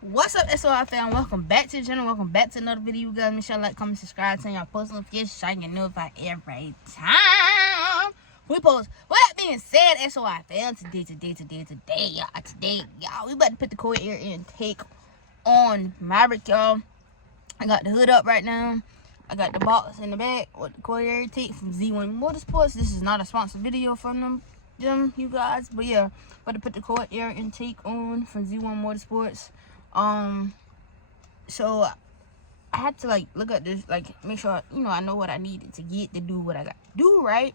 What's up, SOI fam? Welcome back to the channel. Welcome back to another video, you guys. Make sure you like, comment, subscribe, turn y'all post notifications so I can get notified every time we post. With that being said, SOI fam, today, y'all, we about to put the cold air intake on Maverick, y'all. I got the hood up right now. I got the box in the back with the cold air intake from Z1 Motorsports. This is not a sponsored video from them, you guys, but yeah, about to put the cold air intake on from Z1 Motorsports. So I had to look at this, make sure I know what I needed to get to do what I got to do, right,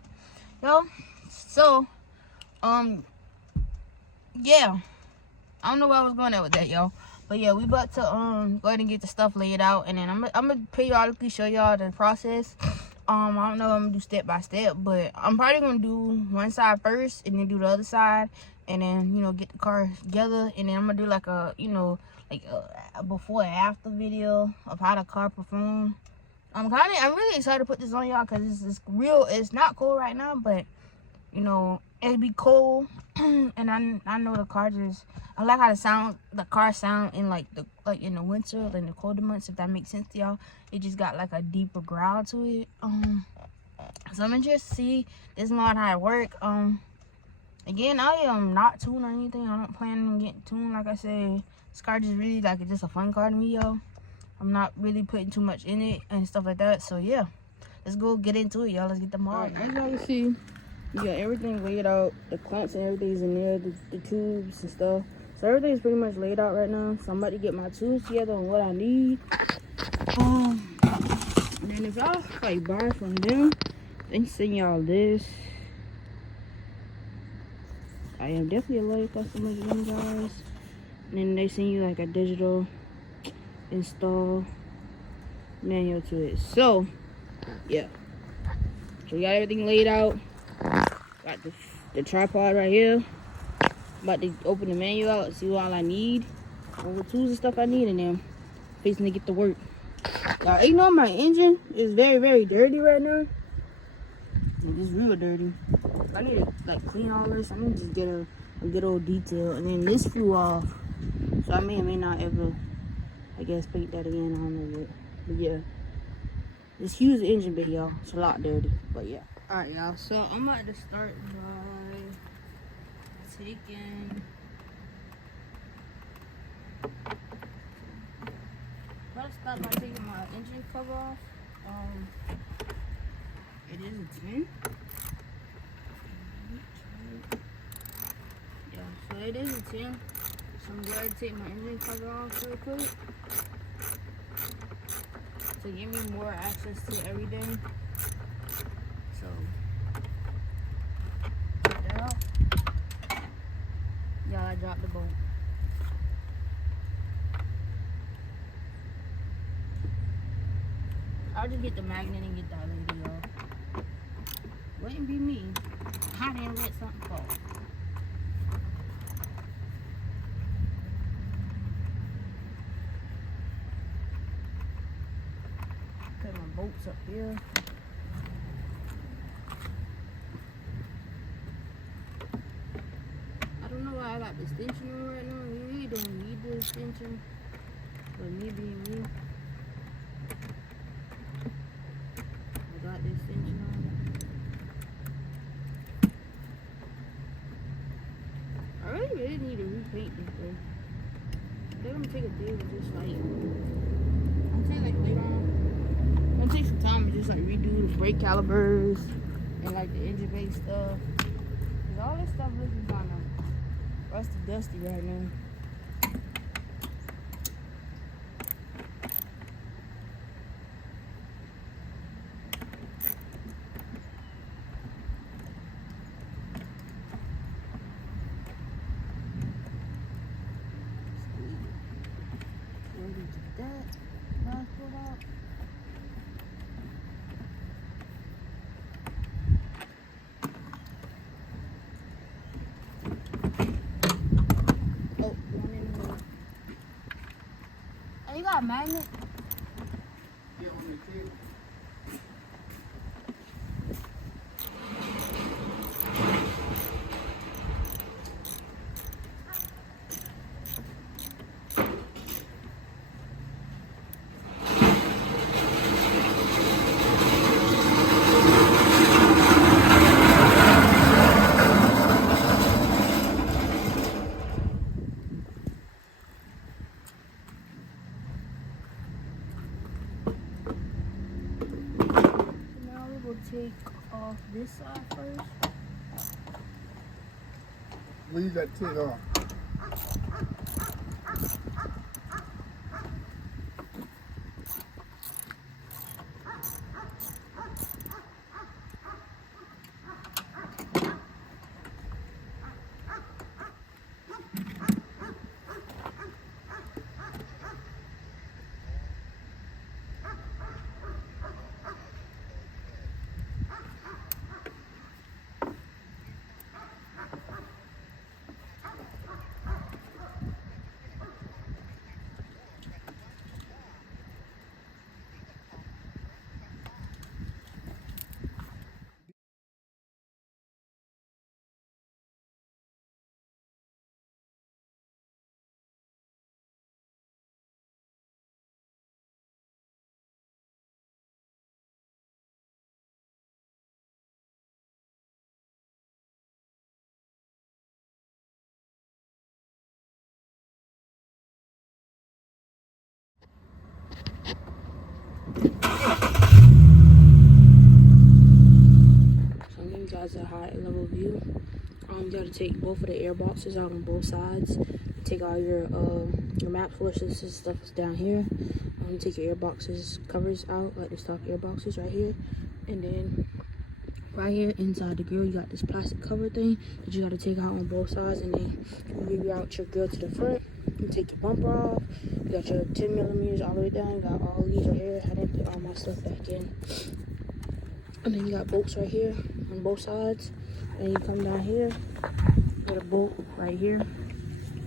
yo? So yeah, I don't know where I was going at with that, y'all, but yeah, we about to go ahead and get the stuff laid out, and then I'm gonna periodically show y'all the process. I don't know if I'm gonna do step by step, but I'm probably gonna do one side first and then do the other side, and then get the car together, and then I'm gonna do like a a before and after video of how the car performed. I'm really excited to put this on y'all because it's real. It's not cold right now, but it'll be cold. And I know the car I like how the car sound in in the winter, in the colder months, if that makes sense to y'all. It just got like a deeper growl to it. So I'm interested to see this mod how it work. Again, I am not tuned or anything. I don't plan on getting tuned. Like I said, this car just really just a fun car to me, yo. I'm not really putting too much in it and stuff like that. So yeah, let's go get into it, y'all. Let's get the mod. As y'all can see, you got everything laid out. The clamps and everything's in there. The tubes and stuff. So everything's pretty much laid out right now. So I'm about to get my tools together on what I need. And then if y'all buy from them, they send y'all this. I am definitely a loyal customer to them guys. And then they send you a digital install manual to it. So yeah, so we got everything laid out. Got the tripod right here. About to open the manual out and see what all I need, all the tools and stuff I need, and then facing to get to work. Now, my engine is very, very dirty right now. It's real dirty. I need to clean all this. I need to just get a good old detail. And then this flew off, so I may or may not ever, paint that again. I don't know yet. But yeah, this huge engine bay, y'all. It's a lot dirty, but yeah. All right, y'all. So I'm about to start by taking. My engine cover off. It is a 10. Yeah, so it is a 10. So I'm going to take my engine cover off real quick to give me more access to everything. So take that out. Yeah, I dropped the bolt. I'll just get the magnet and get that later, y'all. Wouldn't be me. I didn't let something fall. Put my bolts up here. I don't know why I got the extension on right now. You really don't need the extension, but me being me, I got the extension on. I really need to repaint this thing. They're gonna take a day to just I'm saying later on. It's gonna take some time to just redo the brake calipers and the engine bay stuff. Cause all this stuff looking kind of rusty dusty right now. Oh, you got a magnet? Yeah, on the table. take off this side first. What you got to take off? Guys, a high level view. You gotta take both of the air boxes out on both sides. Take all your map sources and stuff is down here. Take your air boxes covers out, like the stock air boxes right here, and then right here inside the grill you got this plastic cover thing that you gotta take out on both sides, and then you reroute your grill to the front. You take your bumper off. You got your 10 millimeters all the way down. You got all these right here. I didn't put all my stuff back in. And then you got bolts right here on both sides. And you come down here, you got a bolt right here.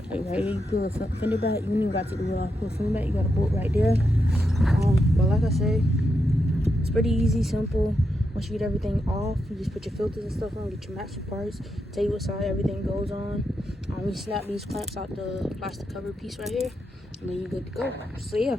Like right here, you peel a fender back. You don't even got to do the wheel off, peel a fender back. You got a bolt right there. But like I say, it's pretty easy, simple. Once you get everything off, you just put your filters and stuff on, get your matching parts, tell you what side everything goes on. You snap these clamps out the plastic cover piece right here, and then you're good to go. So yeah.